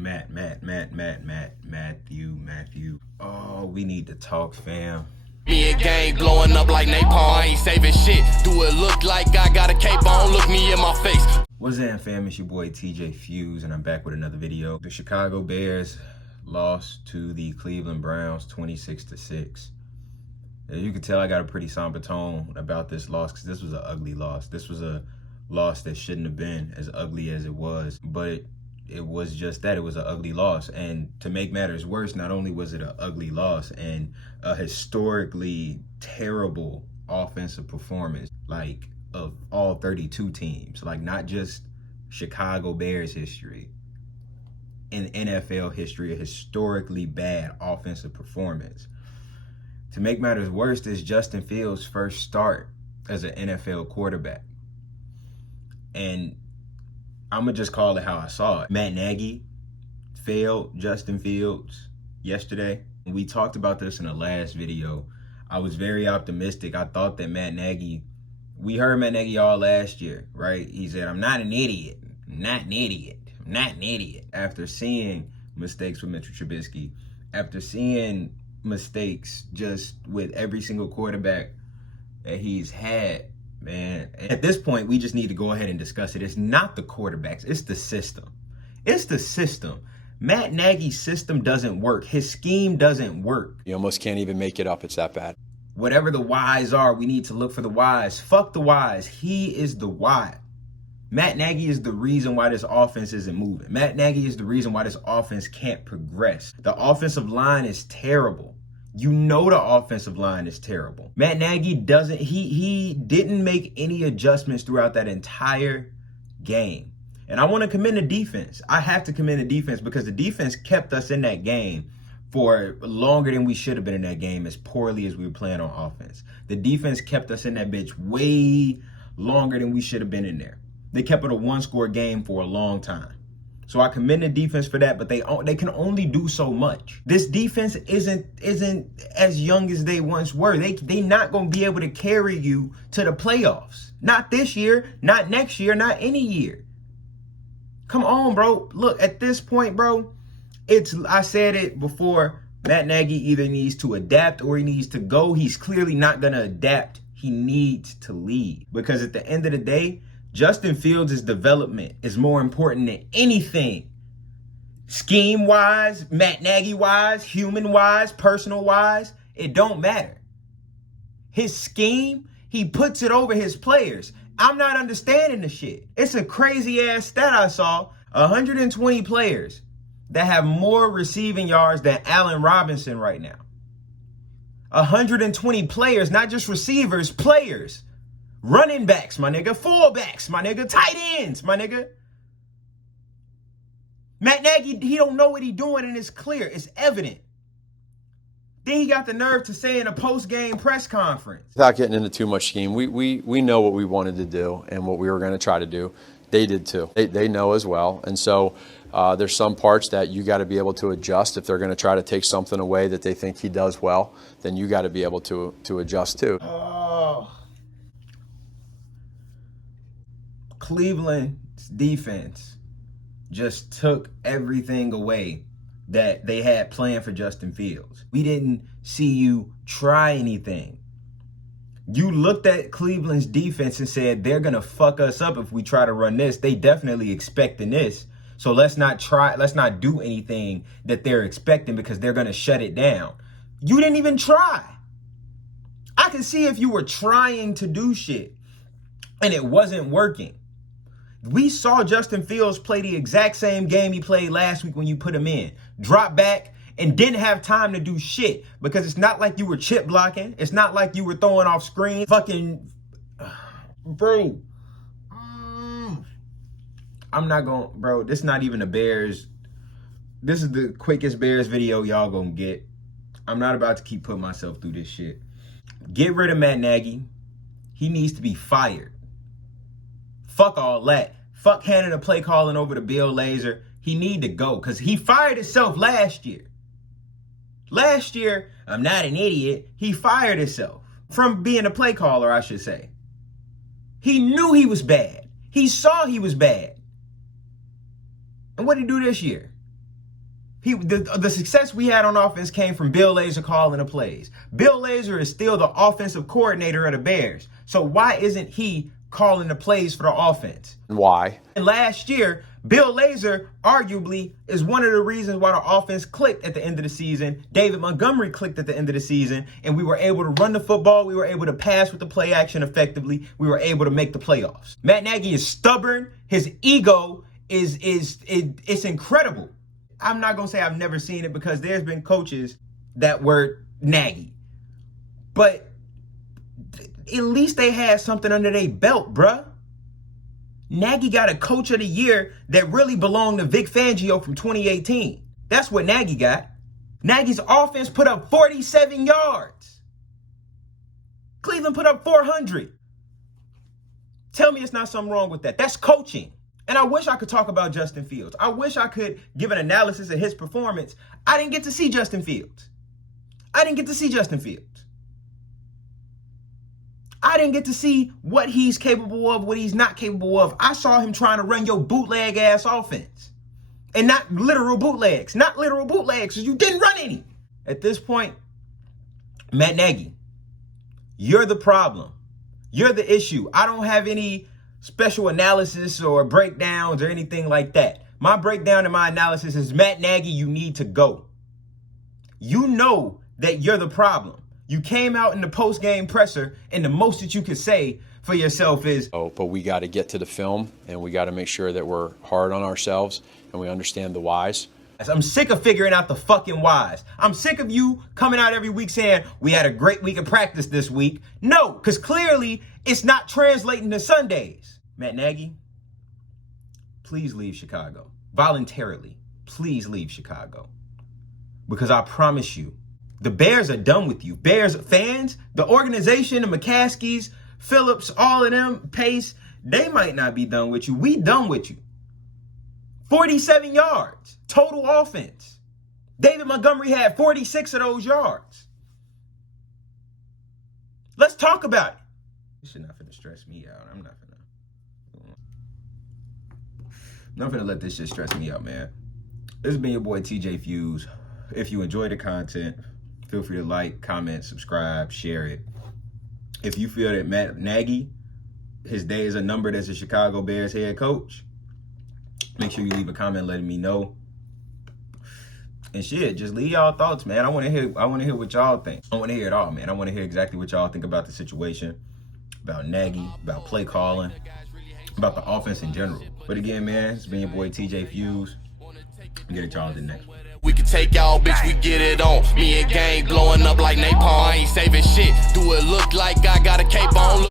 Matthew. Oh, we need to talk, fam. Me and gang blowing up like napalm. I ain't saving shit. Do it look like I got a cape on? Look me in my face. What's up, fam? It's your boy TJ Fuze, and I'm back with another video. The Chicago Bears lost to the Cleveland Browns 26-6. As you can tell, I got a pretty somber tone about this loss because this was an ugly loss. This was a loss that shouldn't have been as ugly as it was, but it was just that. It was an ugly loss. And to make matters worse, not only was it an ugly loss and a historically terrible offensive performance, like of all 32 teams, like not just Chicago Bears history, in NFL history, a historically bad offensive performance. To make matters worse, this is Justin Fields' first start as an NFL quarterback. And I'm going to just call it how I saw it. Matt Nagy failed Justin Fields yesterday. We talked about this in the last video. I was very optimistic. I thought that Matt Nagy, we heard Matt Nagy all last year, right? He said, I'm not an idiot. I'm not an idiot. I'm not an idiot. After seeing mistakes with Mitchell Trubisky, after seeing mistakes just with every single quarterback that he's had, man, at this point, we just need to go ahead and discuss it. It's not the quarterbacks. It's the system. It's the system. Matt Nagy's system doesn't work. His scheme doesn't work. You almost can't even make it up. It's that bad. Whatever the whys are, we need to look for the whys. Fuck the whys. He is the why. Matt Nagy is the reason why this offense isn't moving. Matt Nagy is the reason why this offense can't progress. The offensive line is terrible. You know the offensive line is terrible. Matt Nagy he didn't make any adjustments throughout that entire game. And I want to commend the defense. I have to commend the defense because the defense kept us in that game for longer than we should have been in that game, as poorly as we were playing on offense. The defense kept us in that bitch way longer than we should have been in there. They kept it a one-score game for a long time. So I commend the defense for that, but they can only do so much. This defense isn't as young as they once were. They not going to be able to carry you to the playoffs. Not this year, not next year, not any year. Come on, bro. Look, at this point, bro, I said it before, Matt Nagy either needs to adapt or he needs to go. He's clearly not going to adapt. He needs to leave. Because at the end of the day, Justin Fields' development is more important than anything. Scheme-wise, Matt Nagy-wise, human-wise, personal-wise, it don't matter. His scheme, he puts it over his players. I'm not understanding the shit. It's a crazy-ass stat I saw. 120 players that have more receiving yards than Allen Robinson right now. 120 players, not just receivers, players. Running backs, my nigga. Fullbacks, my nigga. Tight ends, my nigga. Matt Nagy, he don't know what he doing, and it's clear. It's evident. Then he got the nerve to say in a post-game press conference. Without getting into too much scheme, we know what we wanted to do and what we were going to try to do. They did too. They know as well. And so there's some parts that you got to be able to adjust. If they're going to try to take something away that they think he does well, then you got to be able to adjust too. Oh. Cleveland's defense just took everything away that they had planned for Justin Fields. We didn't see you try anything. You looked at Cleveland's defense and said, they're going to fuck us up if we try to run this. They definitely expecting this. So let's not do anything that they're expecting because they're going to shut it down. You didn't even try. I can see if you were trying to do shit and it wasn't working. We saw Justin Fields play the exact same game he played last week when you put him in. Drop back and didn't have time to do shit because it's not like you were chip blocking. It's not like you were throwing off screen. Fucking, bro. I'm not going, bro, this is not even a Bears. This is the quickest Bears video y'all gonna get. I'm not about to keep putting myself through this shit. Get rid of Matt Nagy. He needs to be fired. Fuck all that. Fuck handing the play calling over to Bill Lazor. He need to go because he fired himself last year. Last year, I'm not an idiot. He fired himself from being a play caller, I should say. He knew he was bad. He saw he was bad. And what did he do this year? The success we had on offense came from Bill Lazor calling the plays. Bill Lazor is still the offensive coordinator of the Bears. So why isn't he calling the plays for the offense? Why? And last year, Bill Lazor arguably is one of the reasons why the offense clicked at the end of the season. David Montgomery clicked at the end of the season, and we were able to run the football. We were able to pass with the play action effectively. We were able to make the playoffs. Matt Nagy is stubborn. His ego it's incredible. I'm not going to say I've never seen it because there's been coaches that were Nagy. But at least they had something under their belt, bruh. Nagy got a coach of the year that really belonged to Vic Fangio from 2018. That's what Nagy got. Nagy's offense put up 47 yards. Cleveland put up 400. Tell me it's not something wrong with that. That's coaching. And I wish I could talk about Justin Fields. I wish I could give an analysis of his performance. I didn't get to see Justin Fields. I didn't get to see what he's capable of, what he's not capable of. I saw him trying to run your bootleg ass offense. And not literal bootlegs. Not literal bootlegs, because you didn't run any. At this point, Matt Nagy, you're the problem. You're the issue. I don't have any special analysis or breakdowns or anything like that. My breakdown and my analysis is Matt Nagy, you need to go. You know that you're the problem. You came out in the post-game presser, and the most that you could say for yourself is, Oh, but we got to get to the film, and we got to make sure that we're hard on ourselves and we understand the whys. I'm sick of figuring out the fucking whys. I'm sick of you coming out every week saying, we had a great week of practice this week. No, because clearly it's not translating to Sundays. Matt Nagy, please leave Chicago. Voluntarily, please leave Chicago. Because I promise you, the Bears are done with you. Bears fans, the organization, the McCaskies, Phillips, all of them, Pace, they might not be done with you. We done with you. 47 yards, total offense. David Montgomery had 46 of those yards. Let's talk about it. This shit not finna stress me out. I'm not finna let this shit stress me out, man. This has been your boy TJ Fuze. If you enjoy the content, feel free to like, comment, subscribe, share it. If you feel that Matt Nagy, his days are numbered as a Chicago Bears head coach, make sure you leave a comment letting me know. And shit, just leave y'all thoughts, man. I want to hear what y'all think. I want to hear it all, man. I want to hear exactly what y'all think about the situation, about Nagy, about play calling, about the offense in general. But again, man, it's been your boy TJ Fuze. Get at y'all in the next one. We can take y'all, bitch, we get it on. Me and gang blowing up like napalm. I ain't saving shit. Do it look like I got a cape on?